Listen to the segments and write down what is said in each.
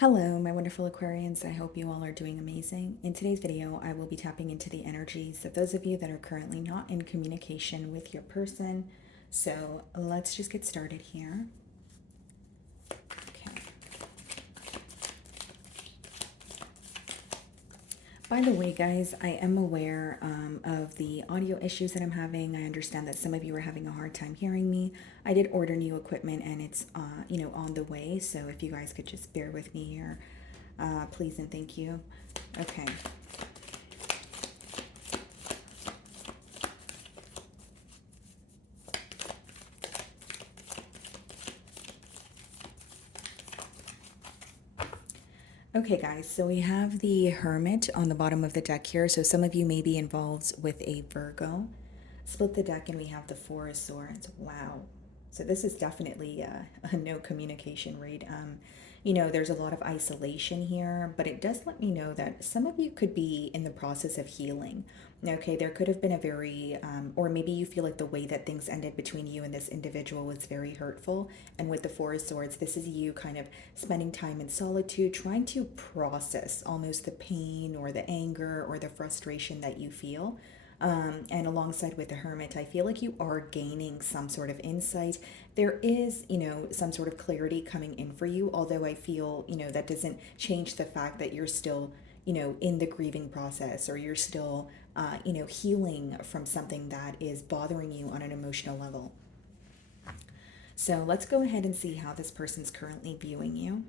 Hello, my wonderful Aquarians. I hope you all are doing amazing. In today's video, I will be tapping into the energies of those of you that are currently not in communication with your person. So let's just get started here. Okay. By the way, guys, I am aware of the audio issues that I'm having. I understand that some of you are having a hard time hearing me. I did order new equipment and it's, on the way. So if you guys could just bear with me here, please and thank you. Okay. Okay, guys, so we have the Hermit on the bottom of the deck here. So some of you may be involved with a Virgo. Split the deck and we have the Four of Swords. Wow. So this is definitely a no communication read. There's a lot of isolation here, but it does let me know that some of you could be in the process of healing. Okay, there could have been a very, or maybe you feel like the way that things ended between you and this individual was very hurtful. And with the Four of Swords, this is you kind of spending time in solitude, trying to process almost the pain or the anger or the frustration that you feel. And alongside with the Hermit, I feel like you are gaining some sort of insight. There is, some sort of clarity coming in for you, although I feel, that doesn't change the fact that you're still, in the grieving process, or you're still, healing from something that is bothering you on an emotional level. So let's go ahead and see how this person's currently viewing you.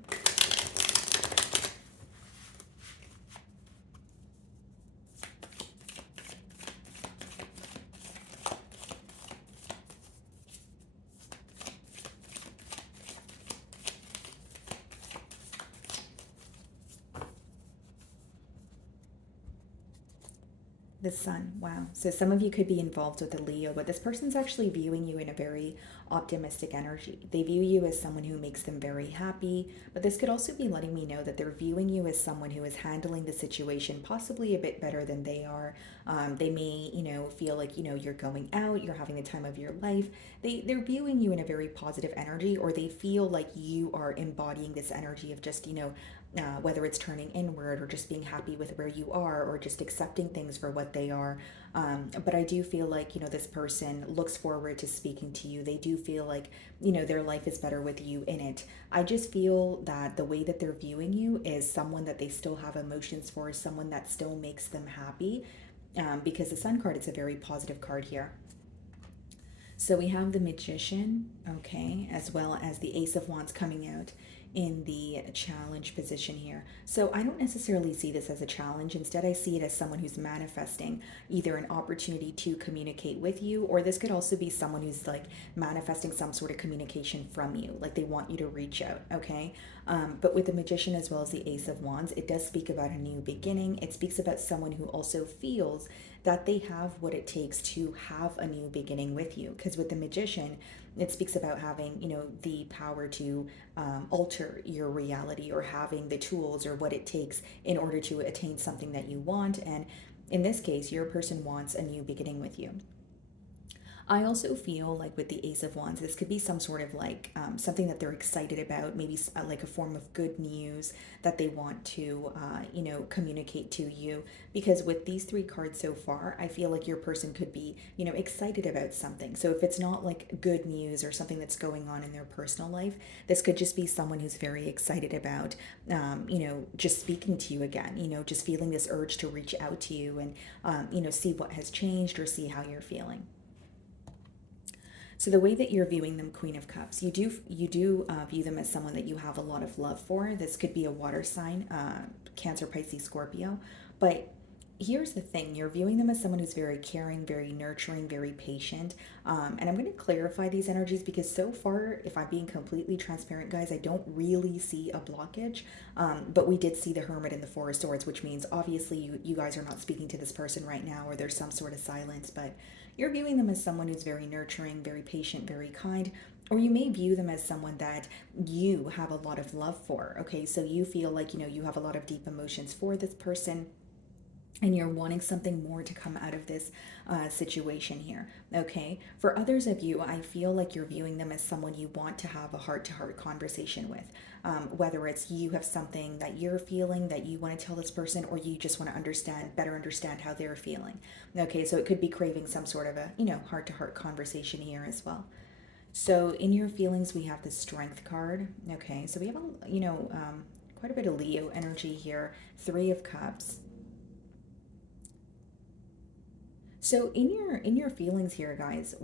The Sun, wow. So some of you could be involved with a Leo, but this person's actually viewing you in a very optimistic energy. They view you as someone who makes them very happy, but this could also be letting me know that they're viewing you as someone who is handling the situation possibly a bit better than they are. They may, feel like, you're going out, you're having the time of your life. They're viewing you in a very positive energy, or they feel like you are embodying this energy of just, whether it's turning inward or just being happy with where you are or just accepting things for what they are. But I do feel like, this person looks forward to speaking to you. They do feel like, their life is better with you in it. I just feel that the way that they're viewing you is someone that they still have emotions for, someone that still makes them happy. Because the Sun card, it's a very positive card here. So we have the Magician, okay, as well as the Ace of Wands coming out in the challenge position here. So I don't necessarily see this as a challenge. Instead, I see it as someone who's manifesting either an opportunity to communicate with you, or this could also be someone who's like manifesting some sort of communication from you, like they want you to reach out, okay? But with the Magician as well as the Ace of Wands, it does speak about a new beginning. It speaks about someone who also feels that they have what it takes to have a new beginning with you. Because with the Magician, it speaks about having, the power to alter your reality, or having the tools or what it takes in order to attain something that you want. And in this case, your person wants a new beginning with you. I also feel like with the Ace of Wands, this could be some sort of like something that they're excited about, maybe like a form of good news that they want to, communicate to you. Because with these three cards so far, I feel like your person could be, excited about something. So if it's not like good news or something that's going on in their personal life, this could just be someone who's very excited about, just speaking to you again, just feeling this urge to reach out to you and, see what has changed or see how you're feeling. So the way that you're viewing them, Queen of Cups, you do view them as someone that you have a lot of love for. This could be a water sign, Cancer, Pisces, Scorpio. But here's the thing: you're viewing them as someone who's very caring, very nurturing, very patient. And I'm going to clarify these energies because so far, if I'm being completely transparent, guys, I don't really see a blockage. But we did see the Hermit and the Four of Swords, which means obviously you guys are not speaking to this person right now, or there's some sort of silence. But you're viewing them as someone who's very nurturing, very patient, very kind, or you may view them as someone that you have a lot of love for. Okay, so you feel like, you have a lot of deep emotions for this person. and you're wanting something more to come out of this situation here. Okay, for others of you, I feel like you're viewing them as someone you want to have a heart-to-heart conversation with, whether it's you have something that you're feeling that you want to tell this person, or you just want to better understand how they're feeling. Okay, so it could be craving some sort of a heart-to-heart conversation here as well. So in your feelings, we have the Strength card. Okay, so we have quite a bit of Leo energy here. Three of Cups. So in your feelings here, guys,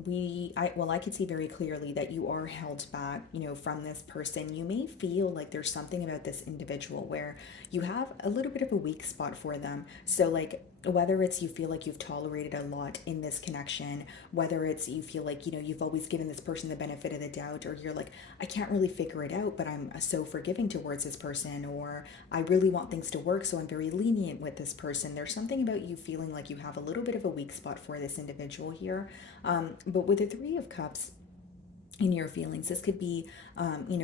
I could see very clearly that you are held back, from this person. You may feel like there's something about this individual where you have a little bit of a weak spot for them. So like whether it's you feel like you've tolerated a lot in this connection, whether it's you feel like, you've always given this person the benefit of the doubt, or you're like, I can't really figure it out, but I'm so forgiving towards this person, or I really want things to work, so I'm very lenient with this person. There's something about you feeling like you have a little bit of a weak spot for this individual here. But with the Three of Cups, in your feelings, this could be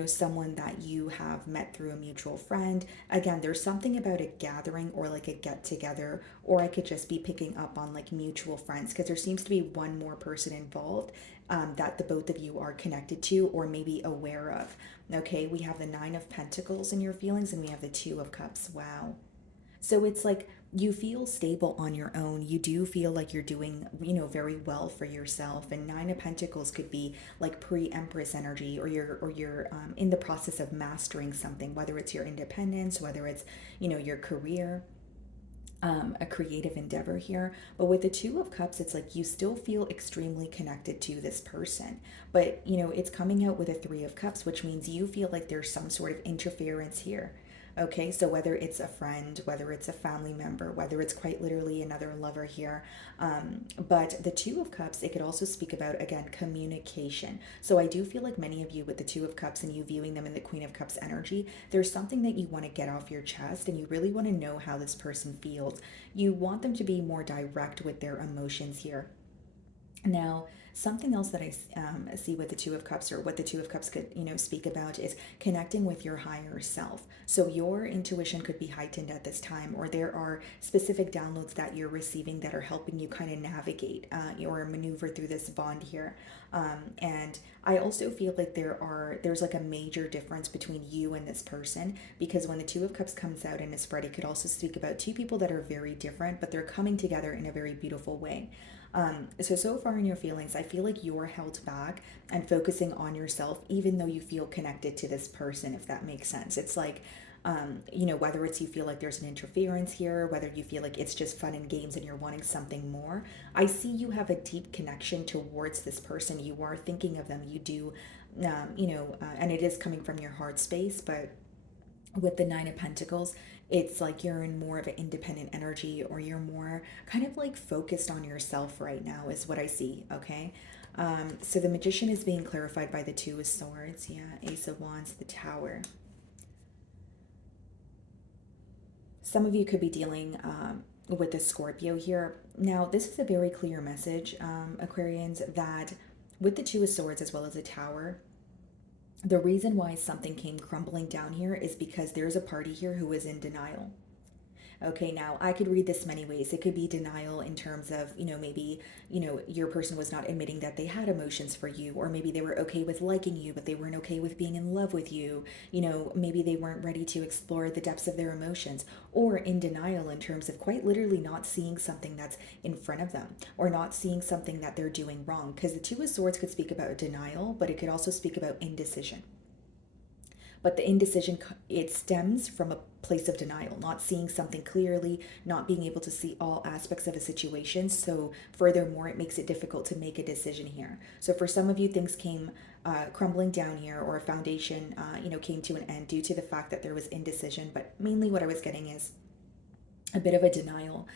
someone that you have met through a mutual friend. Again, there's something about a gathering or like a get together, or I could just be picking up on like mutual friends, because there seems to be one more person involved that the both of you are connected to or maybe aware of. Okay, we have the Nine of Pentacles in your feelings, and we have the Two of Cups. Wow. So it's like you feel stable on your own. You do feel like you're doing, very well for yourself. And Nine of Pentacles could be like pre-Empress energy, or you're in the process of mastering something, whether it's your independence, whether it's, your career. A creative endeavor here. But with the Two of Cups, it's like you still feel extremely connected to this person. But, it's coming out with a Three of Cups, which means you feel like there's some sort of interference here. Okay, so whether it's a friend, whether it's a family member, whether it's quite literally another lover here, but the Two of Cups, it could also speak about, again, communication. So I do feel like many of you with the Two of Cups and you viewing them in the Queen of Cups energy, there's something that you want to get off your chest, and you really want to know how this person feels. You want them to be more direct with their emotions here. Now, something else that I see with the Two of Cups, or what the Two of Cups could, speak about, is connecting with your higher self. So your intuition could be heightened at this time, or there are specific downloads that you're receiving that are helping you kind of navigate or maneuver through this bond here. And I also feel like there's like a major difference between you and this person, because when the Two of Cups comes out in a spread, it could also speak about two people that are very different, but they're coming together in a very beautiful way. So far in your feelings, I feel like you're held back and focusing on yourself, even though you feel connected to this person, if that makes sense. It's like, whether it's you feel like there's an interference here, whether you feel like it's just fun and games and you're wanting something more. I see you have a deep connection towards this person. You are thinking of them. You do, and it is coming from your heart space, but with the Nine of Pentacles, it's like you're in more of an independent energy, or you're more kind of like focused on yourself right now, is what I see. Okay. So the Magician is being clarified by the Two of Swords. Yeah. Ace of Wands, the Tower. Some of you could be dealing with the Scorpio here. Now, this is a very clear message, Aquarians, that with the Two of Swords as well as the Tower, the reason why something came crumbling down here is because there's a party here who is in denial. Okay, now I could read this many ways. It could be denial in terms of, maybe, your person was not admitting that they had emotions for you, or maybe they were okay with liking you, but they weren't okay with being in love with you. Maybe they weren't ready to explore the depths of their emotions, or in denial in terms of quite literally not seeing something that's in front of them, or not seeing something that they're doing wrong. Because the Two of Swords could speak about denial, but it could also speak about indecision. But the indecision, it stems from a place of denial, not seeing something clearly, not being able to see all aspects of a situation. So furthermore, it makes it difficult to make a decision here. So for some of you, things came crumbling down here, or a foundation came to an end due to the fact that there was indecision. But mainly what I was getting is a bit of a denial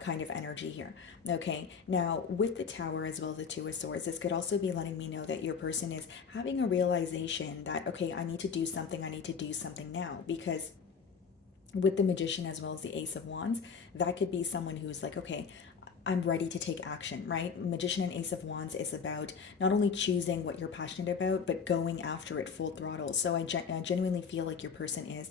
kind of energy here. Okay, now with the Tower as well as the Two of Swords, this could also be letting me know that your person is having a realization that, okay, I need to do something now. Because with the Magician as well as the Ace of Wands, that could be someone who's like, okay, I'm ready to take action, right? Magician and Ace of Wands is about not only choosing what you're passionate about, but going after it full throttle. So I genuinely feel like your person is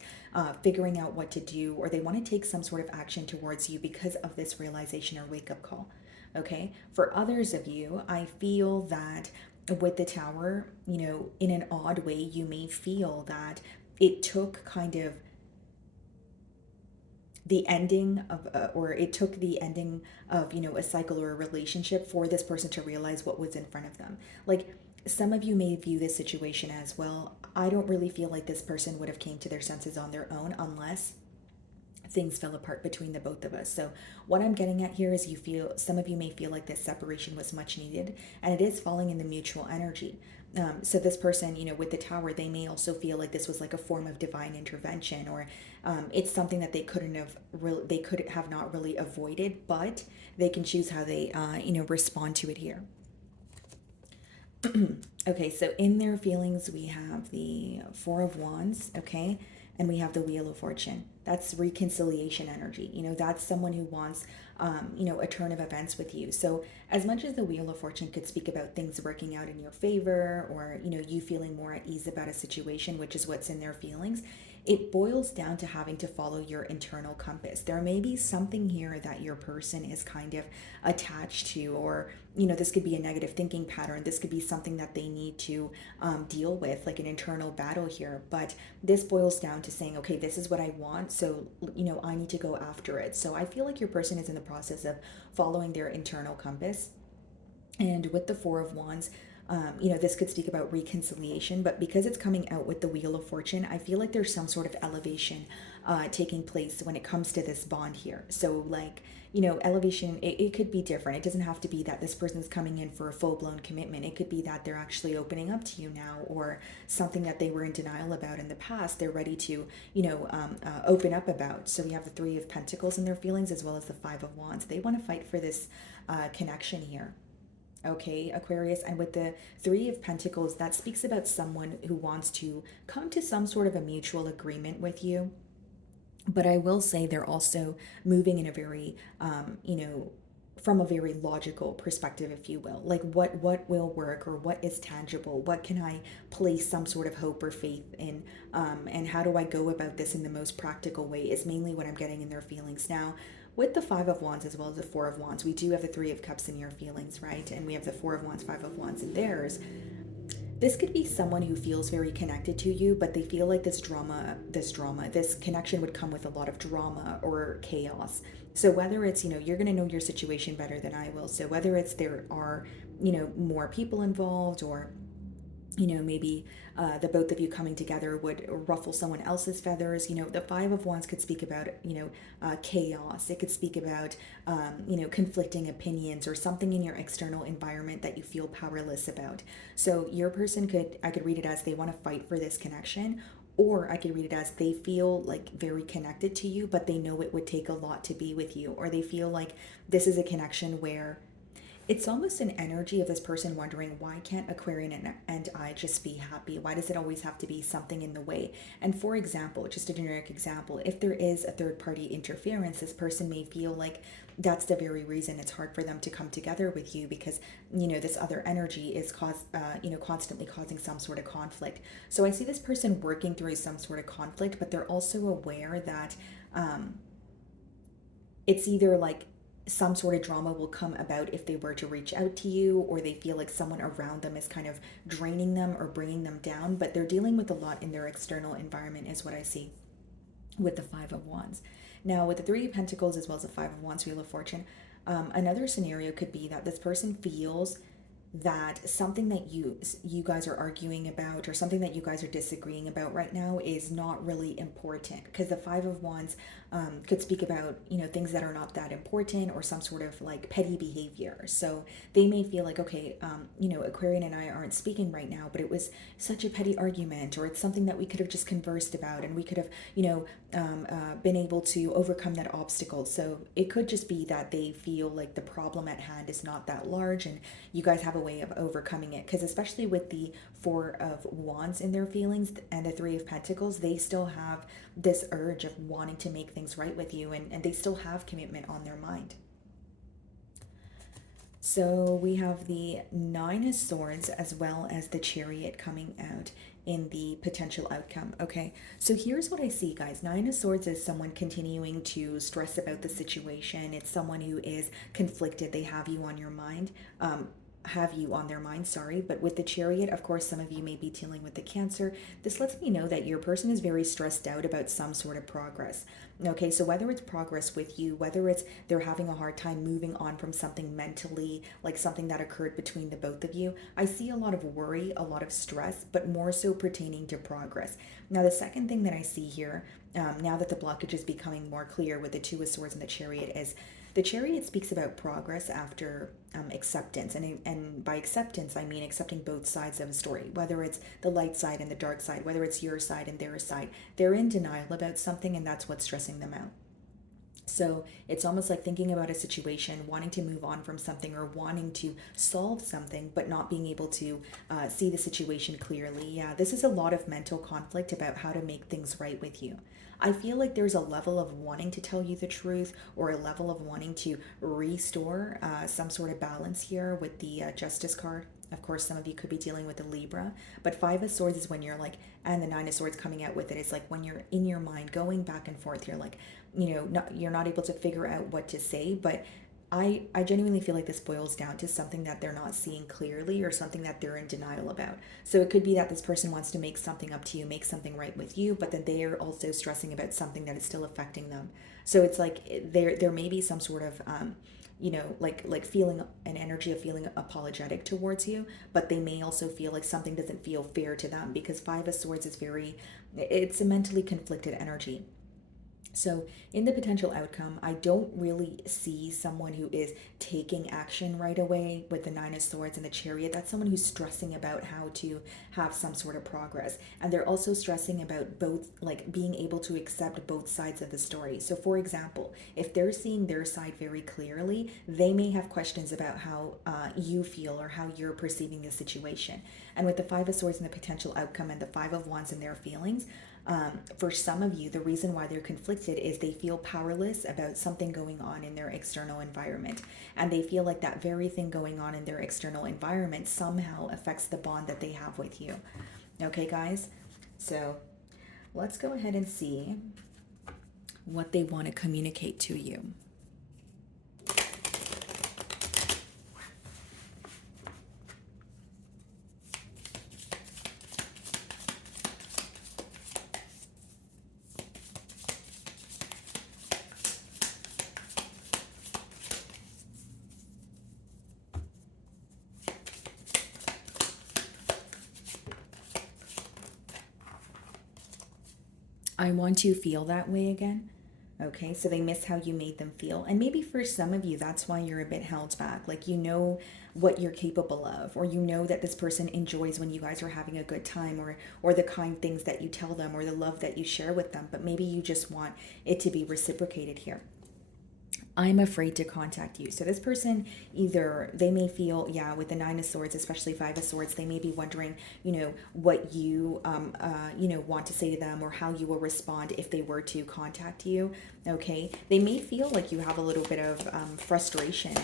figuring out what to do, or they want to take some sort of action towards you because of this realization or wake up call. Okay. For others of you, I feel that with the Tower, in an odd way, you may feel that it took kind of the ending of or it took the ending of a cycle or a relationship for this person to realize what was in front of them. Like, some of you may view this situation as, well, I don't really feel like this person would have came to their senses on their own unless things fell apart between the both of us. So what I'm getting at here is, some of you may feel like this separation was much needed, and it is falling in the mutual energy. So this person, with the Tower, they may also feel like this was like a form of divine intervention, or it's something that they could have not really avoided, but they can choose how they, respond to it here. Okay, so in their feelings, we have the Four of Wands, okay, and we have the Wheel of Fortune. That's reconciliation energy. That's someone who wants, a turn of events with you. So as much as the Wheel of Fortune could speak about things working out in your favor, or, you feeling more at ease about a situation, which is what's in their feelings, it boils down to having to follow your internal compass. There may be something here that your person is kind of attached to, or, this could be a negative thinking pattern. This could be something that they need to deal with, like an internal battle here. But this boils down to saying, okay, this is what I want. So, I need to go after it. So I feel like your person is in the process of following their internal compass. And with the Four of Wands, this could speak about reconciliation, but because it's coming out with the Wheel of Fortune, I feel like there's some sort of elevation taking place when it comes to this bond here. So, like, elevation, it could be different. It doesn't have to be that this person's coming in for a full-blown commitment. It could be that they're actually opening up to you now, or something that they were in denial about in the past, they're ready to, open up about. So we have the Three of Pentacles in their feelings, as well as the Five of Wands. They want to fight for this connection here. Okay, Aquarius, and with the Three of Pentacles, that speaks about someone who wants to come to some sort of a mutual agreement with you. But I will say they're also moving in a very, from a very logical perspective, if you will. Like, what will work, or what is tangible? What can I place some sort of hope or faith in? And how do I go about this in the most practical way is mainly what I'm getting in their feelings. Now, with the Five of Wands as well as the Four of Wands, we do have the Three of Cups in your feelings, right? And we have the Four of Wands, Five of Wands in theirs. This could be someone who feels very connected to you, but they feel like this connection would come with a lot of drama or chaos. So whether it's, you're going to know your situation better than I will. So whether it's there are, more people involved, or maybe the both of you coming together would ruffle someone else's feathers. The Five of Wands could speak about, chaos. It could speak about, conflicting opinions, or something in your external environment that you feel powerless about. So your person I could read it as they want to fight for this connection, or I could read it as they feel like very connected to you, but they know it would take a lot to be with you, or they feel like this is a connection where it's almost an energy of this person wondering, why can't Aquarian and I just be happy? Why does it always have to be something in the way? And for example, just a generic example, if there is a third party interference, this person may feel like that's the very reason it's hard for them to come together with you, because this other energy is constantly causing some sort of conflict. So I see this person working through some sort of conflict, but they're also aware that it's either like some sort of drama will come about if they were to reach out to you, or they feel like someone around them is kind of draining them or bringing them down, but they're dealing with a lot in their external environment is what I see with the Five of Wands. Now, with the Three of Pentacles as well as the Five of Wands, Wheel of Fortune, another scenario could be that this person feels that something that you guys are arguing about, or something that you guys are disagreeing about right now, is not really important, because the Five of Wands could speak about things that are not that important, or some sort of like petty behavior. So they may feel like, okay, Aquarian and I aren't speaking right now, but it was such a petty argument, or it's something that we could have just conversed about, and we could have been able to overcome that obstacle. So it could just be that they feel like the problem at hand is not that large, and you guys have a way of overcoming it. Because especially with the Four of Wands in their feelings and the Three of Pentacles, they still have this urge of wanting to make things right with you, and they still have commitment on their mind. So we have the Nine of Swords as well as the Chariot coming out in the potential outcome. Okay, so here's what I see, guys. Nine of Swords is someone continuing to stress about the situation. It's someone who is conflicted. They have you on your mind. Have you on their mind, sorry. But with the Chariot, of course, some of you may be dealing with the Cancer. This lets me know that your person is very stressed out about some sort of progress. Okay, so whether it's progress with you, whether it's they're having a hard time moving on from something mentally, like something that occurred between the both of you, I see a lot of worry, a lot of stress, but more so pertaining to progress. Now, the second thing that I see here, now that the blockage is becoming more clear with the Two of Swords and the Chariot, is the Chariot speaks about progress after acceptance. And by acceptance, I mean accepting both sides of a story, whether it's the light side and the dark side, whether it's your side and their side. They're in denial about something, and that's what's stressing them out. So it's almost like thinking about a situation, wanting to move on from something or wanting to solve something, but not being able to see the situation clearly. Yeah, this is a lot of mental conflict about how to make things right with you. I feel like there's a level of wanting to tell you the truth or a level of wanting to restore some sort of balance here with the Justice card. Of course, some of you could be dealing with a Libra, but Five of Swords is when you're like, and the Nine of Swords coming out with it is like when you're in your mind going back and forth, you're like, you're not able to figure out what to say, but I genuinely feel like this boils down to something that they're not seeing clearly or something that they're in denial about. So it could be that this person wants to make something up to you, make something right with you, but then they are also stressing about something that is still affecting them. So it's like there may be some sort of like feeling an energy of feeling apologetic towards you, but they may also feel like something doesn't feel fair to them because Five of Swords is it's a mentally conflicted energy. So, in the potential outcome, I don't really see someone who is taking action right away with the Nine of Swords and the Chariot. That's someone who's stressing about how to have some sort of progress. And they're also stressing about both, like being able to accept both sides of the story. So, for example, if they're seeing their side very clearly, they may have questions about how you feel or how you're perceiving the situation. And with the Five of Swords and the potential outcome and the Five of Wands and their feelings, for some of you, the reason why they're conflicted is they feel powerless about something going on in their external environment. And they feel like that very thing going on in their external environment somehow affects the bond that they have with you. Okay, guys? So let's go ahead and see what they want to communicate to you. I want to feel that way again. Okay, so they miss how you made them feel. And maybe for some of you, that's why you're a bit held back. Like, you know what you're capable of, or you know that this person enjoys when you guys are having a good time, or the kind things that you tell them, or the love that you share with them. But maybe you just want it to be reciprocated here. I'm afraid to contact you. So this person, either they may feel, yeah, with the Nine of Swords, especially Five of Swords, they may be wondering, what you, want to say to them or how you will respond if they were to contact you. Okay. They may feel like you have a little bit of frustration,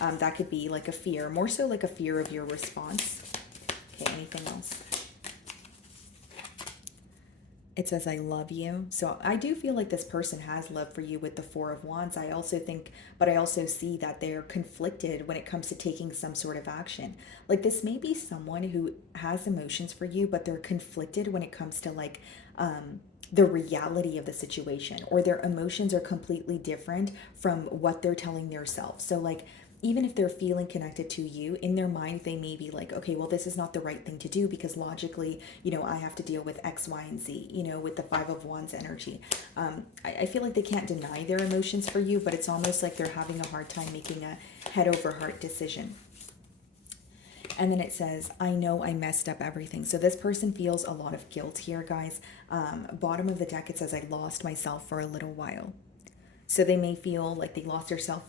that could be like a fear, more so like a fear of your response. Okay. Anything else? It says, I love you. So I do feel like this person has love for you with the Four of Wands. I also see that they're conflicted when it comes to taking some sort of action. Like, this may be someone who has emotions for you, but they're conflicted when it comes to the reality of the situation, or their emotions are completely different from what they're telling themselves. So like, even if they're feeling connected to you, in their mind, they may be like, okay, well, this is not the right thing to do because logically, I have to deal with X, Y, and Z, with the Five of Wands energy. I feel like they can't deny their emotions for you, but it's almost like they're having a hard time making a head over heart decision. And then it says, I know I messed up everything. So this person feels a lot of guilt here, guys. Bottom of the deck, it says, I lost myself for a little while. So they may feel like they lost themselves,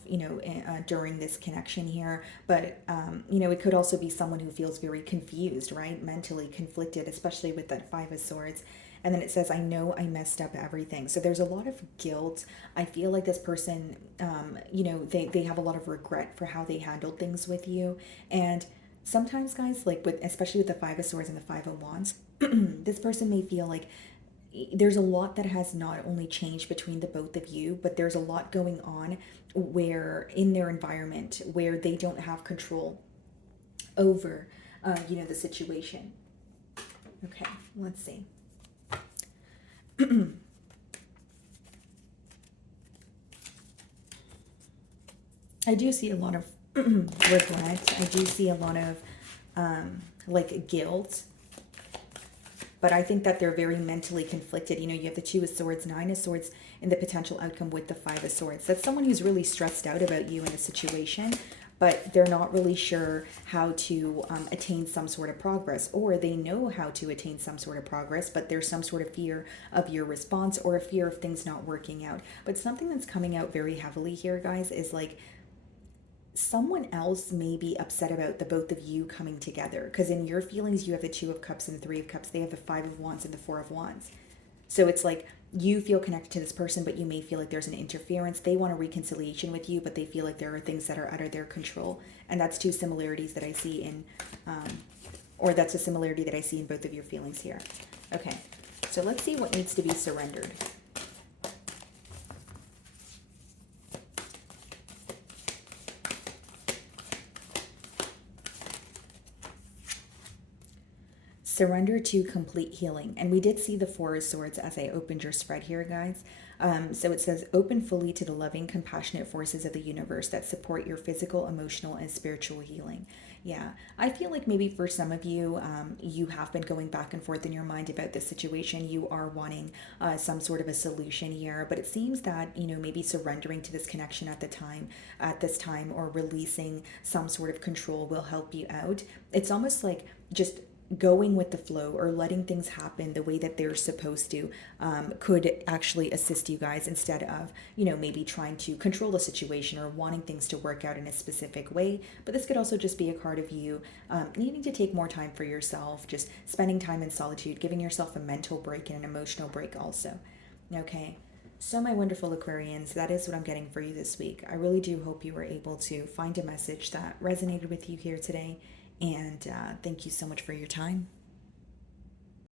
during this connection here. But, it could also be someone who feels very confused, right? Mentally conflicted, especially with that Five of Swords. And then it says, I know I messed up everything. So there's a lot of guilt. I feel like this person, they have a lot of regret for how they handled things with you. And sometimes, guys, like with, especially with the Five of Swords and the Five of Wands, this person may feel like there's a lot that has not only changed between the both of you, but there's a lot going on where in their environment where they don't have control over, the situation. Okay, let's see. I do see a lot of regret. I do see a lot of like guilt. But I think that they're very mentally conflicted. You have the Two of Swords, Nine of Swords, and the potential outcome with the Five of Swords. That's someone who's really stressed out about you in a situation, but they're not really sure how to attain some sort of progress, or they know how to attain some sort of progress, but there's some sort of fear of your response or a fear of things not working out. But something that's coming out very heavily here, guys, is like someone else may be upset about the both of you coming together, because in your feelings you have the Two of Cups and the Three of Cups. They have the Five of Wands and the Four of Wands. So it's like you feel connected to this person, but you may feel like there's an interference. They want a reconciliation with you, but they feel like there are things that are out of their control. And that's two similarities that I see in or that's a similarity that I see in both of your feelings here. Okay, so let's see what needs to be surrendered. Surrender to complete healing. And we did see the Four of Swords as I opened your spread here, guys. So it says, open fully to the loving, compassionate forces of the universe that support your physical, emotional, and spiritual healing. Yeah, I feel like maybe for some of you, you have been going back and forth in your mind about this situation. You are wanting some sort of a solution here, but it seems that, maybe surrendering to this connection at this time, or releasing some sort of control will help you out. It's almost like just going with the flow or letting things happen the way that they're supposed to could actually assist you guys, instead of maybe trying to control the situation or wanting things to work out in a specific way. But this could also just be a card of you needing to take more time for yourself, just spending time in solitude, giving yourself a mental break and an emotional break also. Okay, so my wonderful Aquarians, that is what I'm getting for you this week. I really do hope you were able to find a message that resonated with you here today. And thank you so much for your time.